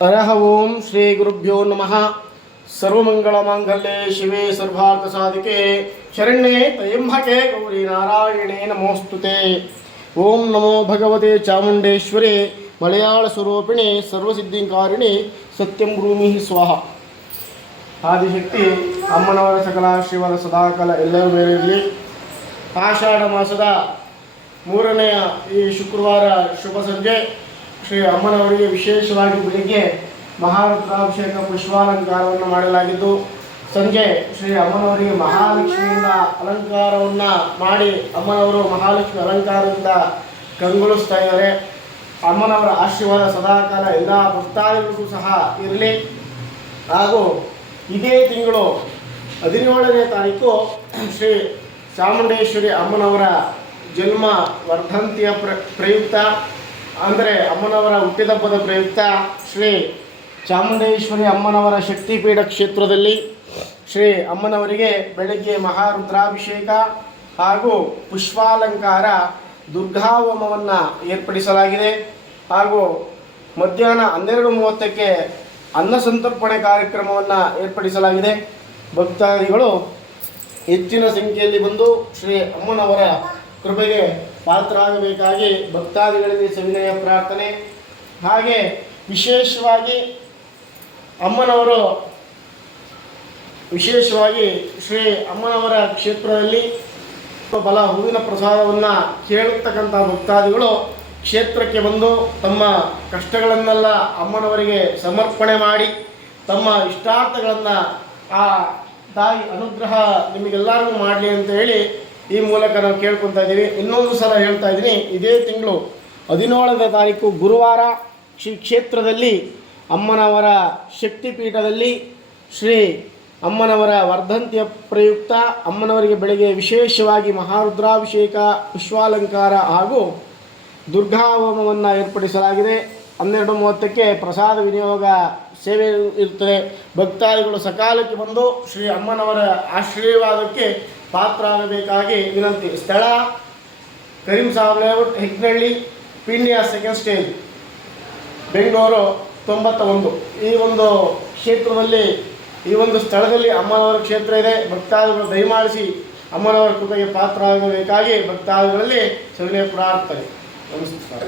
ಹರಃ ಓಂ ಶ್ರೀ ಗುರುಭ್ಯೋ ನಮಃ. ಸರ್ವಮಂಗಳಮಾಂಗಲ್ಯೆ ಶಿವೆ ಸರ್ವಾರ್ಥಸಾಧಿಕೆ ಶರಣ್ಯೆ ತ್ರಯಂಬಕೆ ಗೌರಿ ನಾರಾಯಣೇ ನಮೋಸ್ತುತೆ. ಓಂ ನಮೋ ಭಗವತೆ ಚಾಮುಂಡೇಶ್ವರಿ ಮಲಯಾಳ ಸ್ವರೂಪಿಣಿ ಸರ್ವಸಿದ್ಧಿಕಾರಿಣಿ ಸತ್ಯಂ ಬ್ರೂಮಿ ಸ್ವಾಹ. ಆದಿಶಕ್ತಿ ಅಮ್ಮನವರ ಸಕಲಾಶೀರ್ವಾದ ಸದಾಕಾಲ ಎಲ್ಲರೂ ಬೇರೆ ಇರಲಿ. ಆಷಾಢ ಮಾಸದ 3ನೇ ಈ ಶುಕ್ರವಾರ ಶುಭ ಸಂಜೆ ಶ್ರೀ ಅಮ್ಮನವರಿಗೆ ವಿಶೇಷವಾಗಿ ಬೆಳಿಗ್ಗೆ ಮಹಾರುದ್ರಾಭಿಷೇಕ ಪುಷ್ಪಾಲಂಕಾರವನ್ನು ಮಾಡಲಾಗಿದ್ದು, ಸಂಜೆ ಶ್ರೀ ಅಮ್ಮನವರಿಗೆ ಮಹಾಲಕ್ಷ್ಮಿಯಿಂದ ಅಲಂಕಾರವನ್ನು ಮಾಡಿ ಅಮ್ಮನವರು ಮಹಾಲಕ್ಷ್ಮಿ ಅಲಂಕಾರದಿಂದ ಕಂಗೊಳಿಸ್ತಾ ಇದ್ದಾರೆ. ಅಮ್ಮನವರ ಆಶೀರ್ವಾದ ಸದಾಕಾಲ ಎಲ್ಲ ಭಕ್ತಾದಿಗಳಿಗೂ ಸಹ ಇರಲಿ. ಹಾಗೂ ಇದೇ ತಿಂಗಳು 17ನೇ ತಾರೀಕು ಶ್ರೀ ಚಾಮುಂಡೇಶ್ವರಿ ಅಮ್ಮನವರ ಜನ್ಮ ವರ್ಧಂತಿಯ ಪ್ರಯುಕ್ತ, ಅಂದರೆ ಅಮ್ಮನವರ ಹುಟ್ಟಿದಬ್ಬದ ಪ್ರಯುಕ್ತ ಶ್ರೀ ಚಾಮುಂಡೇಶ್ವರಿ ಅಮ್ಮನವರ ಶಕ್ತಿಪೀಠ ಕ್ಷೇತ್ರದಲ್ಲಿ ಶ್ರೀ ಅಮ್ಮನವರಿಗೆ ಬೆಳಗ್ಗೆ ಮಹಾರುದ್ರಾಭಿಷೇಕ ಹಾಗೂ ಪುಷ್ಪಾಲಂಕಾರ ದುರ್ಗಾಹೋಮವನ್ನು ಏರ್ಪಡಿಸಲಾಗಿದೆ. ಹಾಗೂ ಮಧ್ಯಾಹ್ನ 12:30ಕ್ಕೆ ಅನ್ನಸಂತರ್ಪಣೆ ಕಾರ್ಯಕ್ರಮವನ್ನು ಏರ್ಪಡಿಸಲಾಗಿದೆ. ಭಕ್ತಾದಿಗಳು ಹೆಚ್ಚಿನ ಸಂಖ್ಯೆಯಲ್ಲಿ ಬಂದು ಶ್ರೀ ಅಮ್ಮನವರ ಕೃಪೆಗೆ ಪಾತ್ರರಾಗಬೇಕಾಗಿ ಭಕ್ತಾದಿಗಳಲ್ಲಿ ಸವಿನಯ ಪ್ರಾರ್ಥನೆ. ಹಾಗೆ ವಿಶೇಷವಾಗಿ ಶ್ರೀ ಅಮ್ಮನವರ ಕ್ಷೇತ್ರದಲ್ಲಿ ಬಲ ಹೂವಿನ ಪ್ರಸಾದವನ್ನು ಕೇಳುತ್ತಕ್ಕಂಥ ಭಕ್ತಾದಿಗಳು ಕ್ಷೇತ್ರಕ್ಕೆ ಬಂದು ತಮ್ಮ ಕಷ್ಟಗಳನ್ನೆಲ್ಲ ಅಮ್ಮನವರಿಗೆ ಸಮರ್ಪಣೆ ಮಾಡಿ ತಮ್ಮ ಇಷ್ಟಾರ್ಥಗಳನ್ನು ಆ ತಾಯಿ ಅನುಗ್ರಹ ನಿಮಗೆಲ್ಲರಿಗೂ ಮಾಡಲಿ ಅಂತ ಹೇಳಿ ಈ ಮೂಲಕ ನಾವು ಕೇಳ್ಕೊತಾ ಇದ್ದೀವಿ. ಇನ್ನೊಂದು ಸಲ ಹೇಳ್ತಾ ಇದ್ದೀನಿ, ಇದೇ ತಿಂಗಳು 17ನೇ ತಾರೀಕು ಗುರುವಾರ ಶ್ರೀ ಕ್ಷೇತ್ರದಲ್ಲಿ ಅಮ್ಮನವರ ಶಕ್ತಿಪೀಠದಲ್ಲಿ ಶ್ರೀ ಅಮ್ಮನವರ ವರ್ಧಂತಿಯ ಪ್ರಯುಕ್ತ ಅಮ್ಮನವರಿಗೆ ಬೆಳಗ್ಗೆ ವಿಶೇಷವಾಗಿ ಮಹಾರುದ್ರಾಭಿಷೇಕ ಪುಷ್ಪಾಲಂಕಾರ ಹಾಗೂ ದುರ್ಗಾಹೋಮವನ್ನು ಏರ್ಪಡಿಸಲಾಗಿದೆ. 12:30ಕ್ಕೆ ಪ್ರಸಾದ ವಿನಿಯೋಗ ಸೇವೆ ಇರುತ್ತದೆ. ಭಕ್ತಾದಿಗಳು ಸಕಾಲಕ್ಕೆ ಬಂದು ಶ್ರೀ ಅಮ್ಮನವರ ಆಶೀರ್ವಾದಕ್ಕೆ ಪಾತ್ರರಾಗಬೇಕಾಗಿ ವಿನಂತಿ. ಸ್ಥಳ Karim Sab layout, Hegganahalli, Peenya 2nd stage, Bengaluru 91. ಈ ಒಂದು ಕ್ಷೇತ್ರದಲ್ಲಿ, ಈ ಒಂದು ಸ್ಥಳದಲ್ಲಿ ಅಮ್ಮನವರ ಕ್ಷೇತ್ರ ಇದೆ. ಭಕ್ತಾದಿಗಳು ದಯಮಾಡಿಸಿ ಅಮ್ಮನವರ ಕೃಪೆಗೆ ಪಾತ್ರರಾಗಬೇಕಾಗಿ ಭಕ್ತಾದಿಗಳಲ್ಲಿ ಸವಿನಯ ಪ್ರಾರ್ಥನೆ. ನಮಸ್ಕಾರ.